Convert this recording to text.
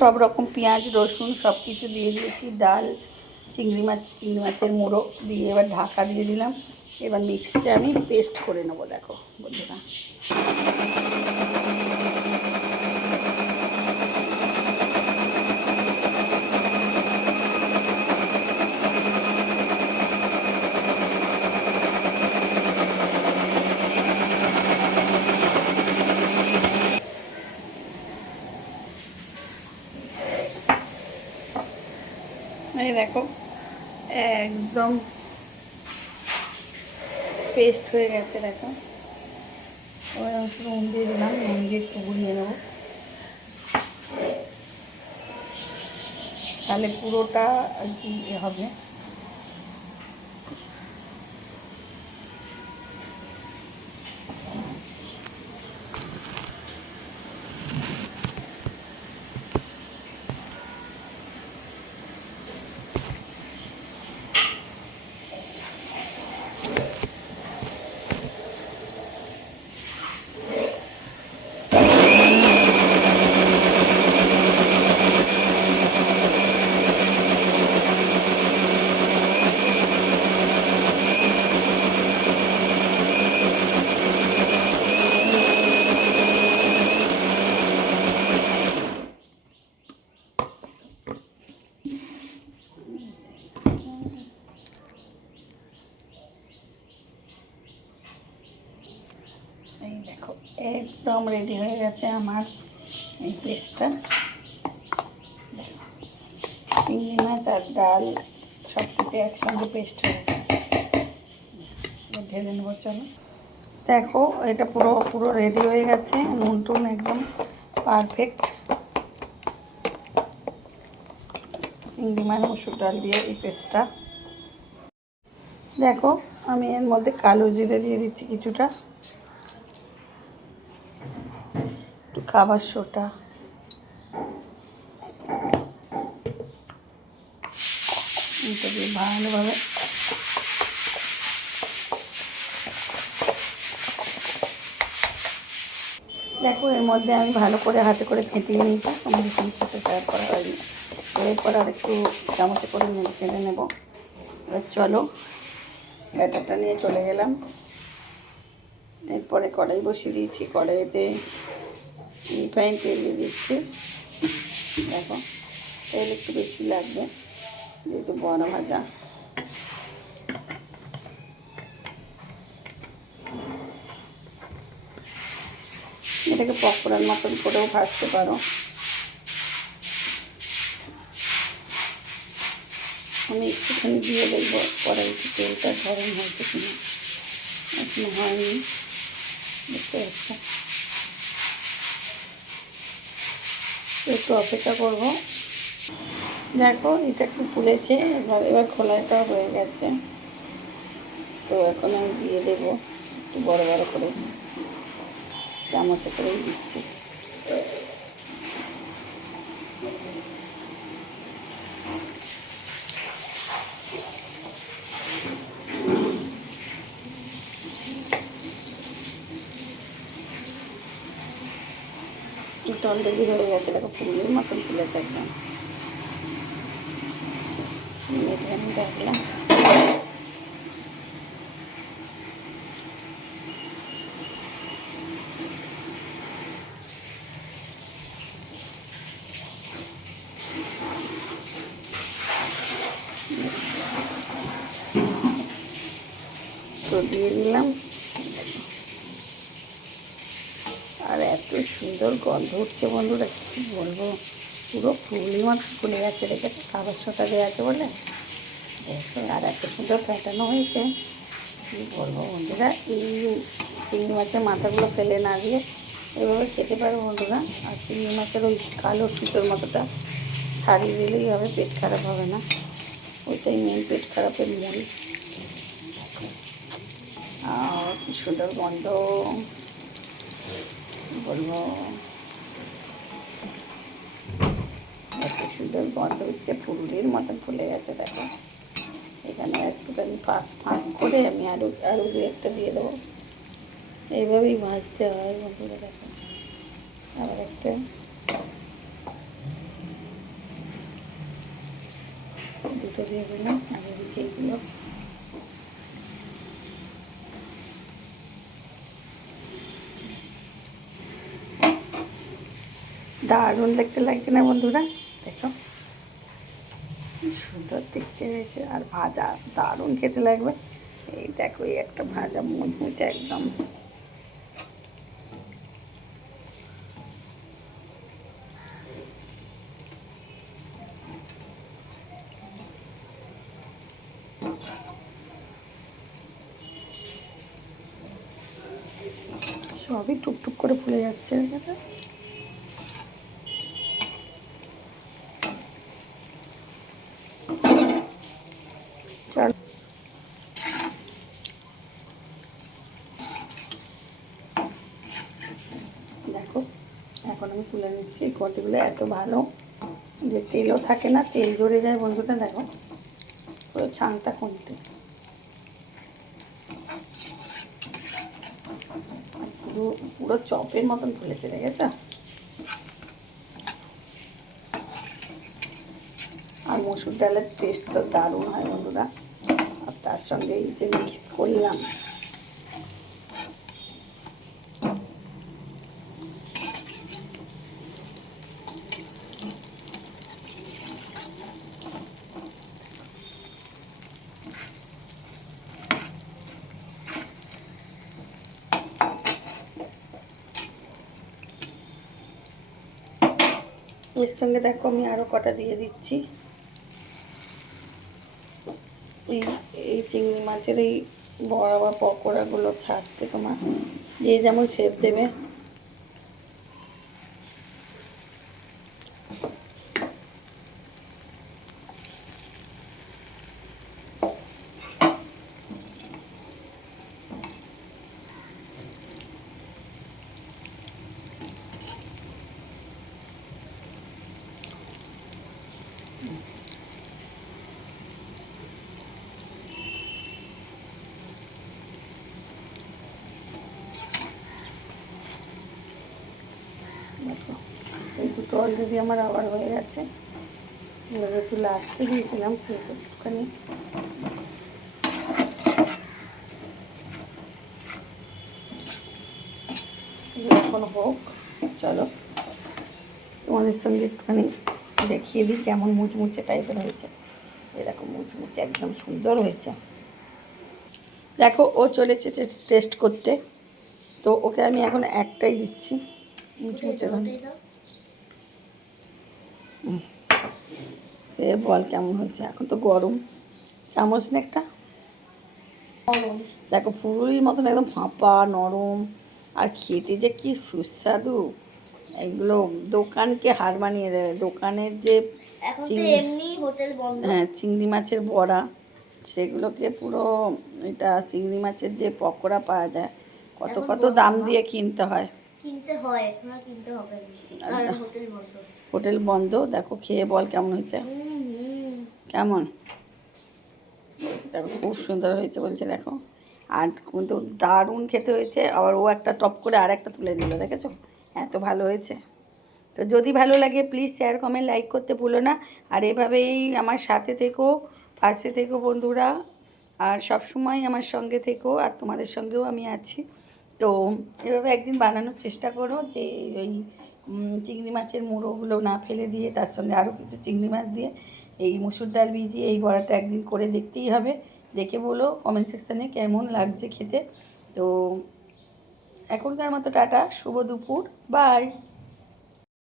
সব রকম পেঁয়াজ রসুন সব কিছু দিয়ে দিয়েছি, ডাল, চিংড়ি মাছের মুড়ো দিয়ে এবার ঢাকা দিয়ে দিলাম। এবার মিক্সিতে আমি পেস্ট করে নেবো। দেখো বন্ধুরা, এই দেখো একদম পেস্ট হয়ে গেছে। দেখো এবার আমি নুন দিয়ে দিলাম, নুন দিয়ে একটু গুলিয়ে নেবো, তাহলে পুরোটা আর কি হবে। এই দেখো একদম রেডি হয়ে গেছে আমার এই পেস্টটা। চিংড়ি মাছ আর ডাল সব কিছু একসঙ্গে পেস্ট হয়ে গেছে। ঢেলে নেবো, চলো। দেখো এটা পুরো পুরো রেডি হয়ে গেছে, নুন টুন একদম পারফেক্ট। চিংড়ি মাছ মসুর ডাল দিয়ে এই পেস্টটা। দেখো আমি এর মধ্যে কালো জিরে দিয়ে দিচ্ছি কিছুটা, একটু খাবার সোটা, এটা দিয়ে ভালোভাবে দেখো এর মধ্যে আমি ভালো করে হাতে করে ফেটিয়ে নিয়েছি, তোমাদের সাথে শেয়ার করা হয়নি। এরপর আর একটু চামচে করে নেড়ে চেড়ে নেবো। এবার চলো ব্যাটারটা নিয়ে চলে গেলাম। এরপরে কড়াই বসিয়ে দিয়েছি, কড়াইতে রিফাইন তেল দিয়ে দিচ্ছি। দেখো তেল একটু বেশি লাগবে যেহেতু বড় ভাজা। এটাকে পকোড়ার মতন করেও ভাজতে পারো। আমি একটুখানি দিয়ে দেখবো কড়াইতে তেলটা গরম হয়েছে কিনা, এখনো হয়নি, দেখতে পাচ্ছি। একটু অপেক্ষা করবো। দেখো এটা একটু ফুলেছে, এবার খোলাটাও হয়ে গেছে। তো এখন আমি দিয়ে দেবো একটু বড় বড় করে, চামচে করেই দিচ্ছি। এটা অলরেডি হয়ে গেছে, দেখো ফুলের মতন ফুলেছে একদম। আমি দেখলাম তো দিয়ে দিলাম। আর এত সুন্দর গন্ধ উঠছে বন্ধুরা, কী বলবো, পুরো ফুলের মতো ফুলে যাচ্ছে। দেখেছো খাবার সোটা দেওয়া আছে বলে, আর এত সুন্দর ফ্যাটানো হয়েছে, কী বলবো বন্ধুরা। এই চিংড়ি মাছের মাথাগুলো ফেলে না দিয়ে এভাবে খেতে পারো বন্ধুরা। আর চিংড়ি মাছের ওই কালো সুতোর মতোটা ছাড়িয়ে দিলেই হবে, পেট খারাপ হবে না। ওইটাই মেন পেট খারাপের মূল। আর কি সুন্দর গন্ধ বলবো, এত সুন্দর গন্ধ হচ্ছে, ফুলের মতন ফুলে গেছে। দেখো এখানে একটুখানি ফাঁক করে আমি আরও দু একটা দিয়ে দেবো। এইভাবেই ভাজতে হয় বন্ধুরা। দেখো আবার একটা দুটো দিয়ে দিলাম, আর এদিকে এইগুলো দারুণ দেখতে লাগছে না বন্ধুরা? দেখো কি সুন্দর দেখতে হয়েছে, আর ভাজা দারুণ খেতে লাগবে। এই দেখো এই একটা ভাজা মুচমুচে একদম। সবই টুকটুক করে ফুলে যাচ্ছে। চল দেখো এখন আমি তুলে নিচ্ছি। কটিগুলো এত ভালো যে তেলও থাকে না, তেল ঝরে যায় বন্ধুটা। দেখো পুরো ছাংটা খুনতে, পুরো পুরো চপের মতন ফুলেছে, দেখেছ? আর মসুর ডালের টেস্ট তো দারুণ হয় বন্ধুরা। আর তার সঙ্গে এই যে মিক্স করলাম, এর সঙ্গে দেখো আমি আরও কটা দিয়ে দিচ্ছি। এই এই চিংড়ি মাছের এই বড়া বা পকোড়াগুলো ছাড়তে তোমার যে যেমন শেপ দেবে। দেখো এই দুটো অলরেডি আমার আবার হয়ে গেছে। এবার একটু লাস্টে দিয়েছিলাম সেটা একটুখানি এখন হোক। চলো তোমাদের সঙ্গে একটুখানি দেখিয়ে দিই কেমন মুচমুচে টাইপের হয়েছে। এরকম মুচমুচে একদম সুন্দর হয়েছে। দেখো ও চলেছে টেস্ট করতে, তো ওকে আমি এখন একটাই দিচ্ছি মুচমুচে। এ বল কেমন হয়েছে? এখন তো গরম, চামচ না একটা। দেখো ফুলুরির মতন একদম ফাঁপা নরম, আর খেতে যে কি সুস্বাদু। এগুলো দোকানকে হার মানিয়ে দেবে। দোকানের যে হ্যাঁ চিংড়ি মাছের বড়া, সেগুলোকে পুরো এটা চিংড়ি মাছের যে পকোড়া পাওয়া যায় কত কত দাম দিয়ে কিনতে হয়। হোটেল বন্ধ। দেখো খেয়ে বল কেমন হয়েছে। কেমন? দেখো খুব সুন্দর হয়েছে বলছে। দেখো আর কিন্তু দারুণ খেতে হয়েছে। আবার ও একটা টপ করে আর একটা তুলে নিল, দেখেছো? এত ভালো হয়েছে। তো যদি ভালো লাগে প্লিজ শেয়ার কমেন্ট লাইক করতে ভুলো না। আর এভাবেই আমার সাথে থেকো, পাশে থেকো বন্ধুরা, আর সব সময় আমার সঙ্গে থেকো। আর তোমাদের সঙ্গেও আমি আছি। তো এভাবে একদিন বানানোর চেষ্টা করো, যে ওই চিংড়ি মাছের মুড়োগুলো না ফেলে দিয়ে তার সঙ্গে আরও কিছু চিংড়ি মাছ দিয়ে এই মুসুর ডাল ভিজিয়ে এই বড়াটা একদিন করে দেখতেই হবে। দেখে বলো কমেন্ট সেকশানে কেমন লাগছে খেতে। তো এখনকার মতো টাটা, শুভ দুপুর, বাই।